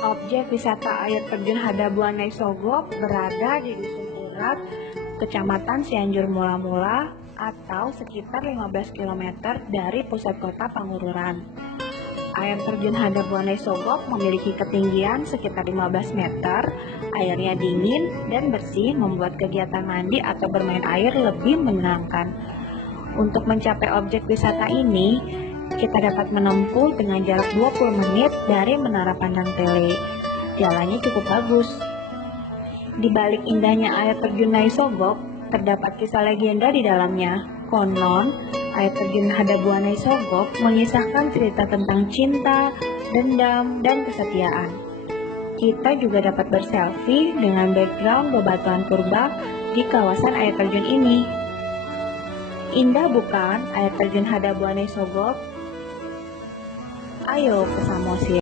Objek wisata air terjun Hadabuanai Sogok berada di Dusun Urat, Kecamatan Cianjur Mula-Mula, atau sekitar 15 km dari pusat kota Pangururan. Air terjun Hadabuanai Sogok memiliki ketinggian sekitar 15 meter, airnya dingin dan bersih membuat kegiatan mandi atau bermain air lebih menyenangkan. Untuk mencapai objek wisata ini, kita dapat menempuh dengan jarak 20 menit dari Menara Pandang Tele. Jalannya cukup bagus. Di balik indahnya air terjun Nai Sogok, terdapat kisah legenda di dalamnya. Konon, air terjun Hadabuanai Sogok mengisahkan cerita tentang cinta, dendam, dan kesetiaan. Kita juga dapat berselfie dengan background bebatuan purba di kawasan air terjun ini. Indah bukan air terjun Hadabuanai Sogok? Ayo ke Samosir.